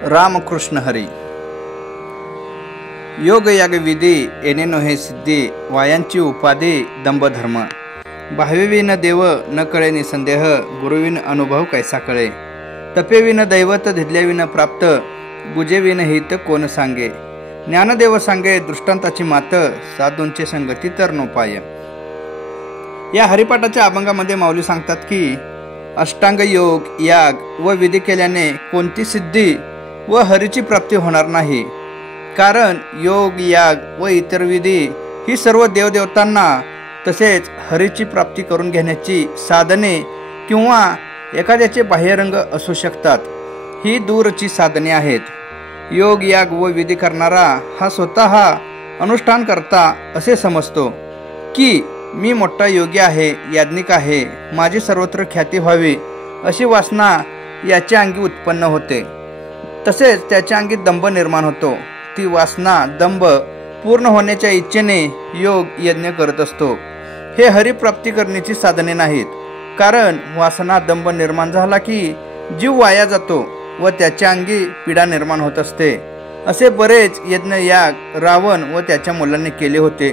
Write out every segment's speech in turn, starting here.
रामकृष्ण हरी। योग याग विधी येणे नोहे सिद्धी, वायांची उपाधी दंभधर्म। भावेविन देव न कळे निसंदेह, गुरुविन अनुभव कैसा कळे। तपेविन दैवत धिदल्याविन प्राप्त, गुजेविन हित कोण सांगे। ज्ञानदेव सांगे दृष्टांताची मात, साधूंचे संगती तर नोपाय। या हरिपाठाच्या अभंगामध्ये माऊली सांगतात की अष्टांग योग याग व विधी केल्याने कोणती सिद्धी व हरीची प्राप्ती होणार नाही। कारण योग याग व इतर विधी ही सर्व देवदेवतांना तसेच हरीची प्राप्ती करून घेण्याची साधने किंवा एखाद्याचे बाह्यरंग असू शकतात। ही दूरची साधने आहेत। योग याग व विधी करणारा हा स्वतः अनुष्ठान करता असे समजतो की मी मोठा योगी आहे, याज्ञिक आहे, माझी सर्वत्र ख्याती व्हावी अशी वासना याच्या अंगी उत्पन्न होते। तसेच त्याच्या अंगी दंभ निर्माण होतो। ती वासना दंभ पूर्ण होण्याच्या इच्छेने योग यज्ञ करत असतो। हे हरिप्राप्ती करण्याची साधने नाहीत। कारण वासना दंभ निर्माण झाला की जीव वाया जातो व त्याच्या अंगी पीडा निर्माण होत असते। असे बरेच यज्ञ याग रावण व त्याच्या मुलांनी केले होते,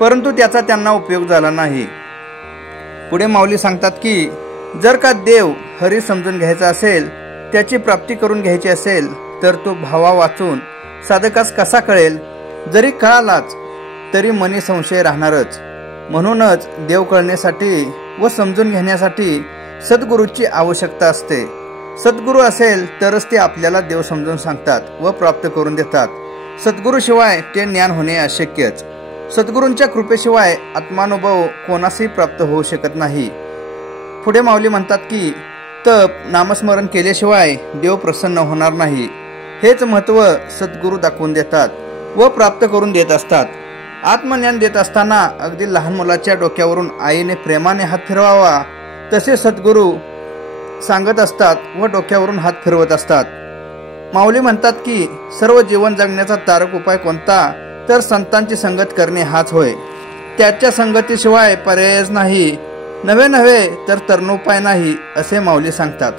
परंतु त्याचा त्यांना उपयोग झाला नाही। पुढे माऊली सांगतात की जर का देव हरी समजून घ्यायचा असेल, त्याची प्राप्ती करून घ्यायची असेल, तर तो भावा वाचून साधकास कसा कळेल। जरी कळालाच तरी मनी संशय राहणारच। म्हणूनच देव कळण्यासाठी व समजून घेण्यासाठी सद्गुरूची आवश्यकता असते। सद्गुरू असेल तरच ते आपल्याला देव समजून सांगतात व प्राप्त करून देतात। सद्गुरूशिवाय ते ज्ञान होणे अशक्यच। सद्गुरूंच्या कृपेशिवाय आत्मानुभव कोणासही प्राप्त होऊ शकत नाही। पुढे माऊली म्हणतात की तप नामस्मरण केल्याशिवाय देव प्रसन्न होणार नाही। हेच महत्त्व सद्गुरू दाखवून देतात व प्राप्त करून देत असतात। आत्मज्ञान देत असताना अगदी लहान मुलाच्या डोक्यावरून आईने प्रेमाने हात फिरवावा तसे सद्गुरू सांगत असतात व डोक्यावरून हात फिरवत असतात। माऊली म्हणतात की सर्व जीवन जगण्याचा तारक उपाय कोणता, तर संतांची संगत करणे हाच होय। त्याच्या संगतीशिवाय पर्यायच नाही। नव्हे तर तरणोपाय नाही असे माऊली सांगतात।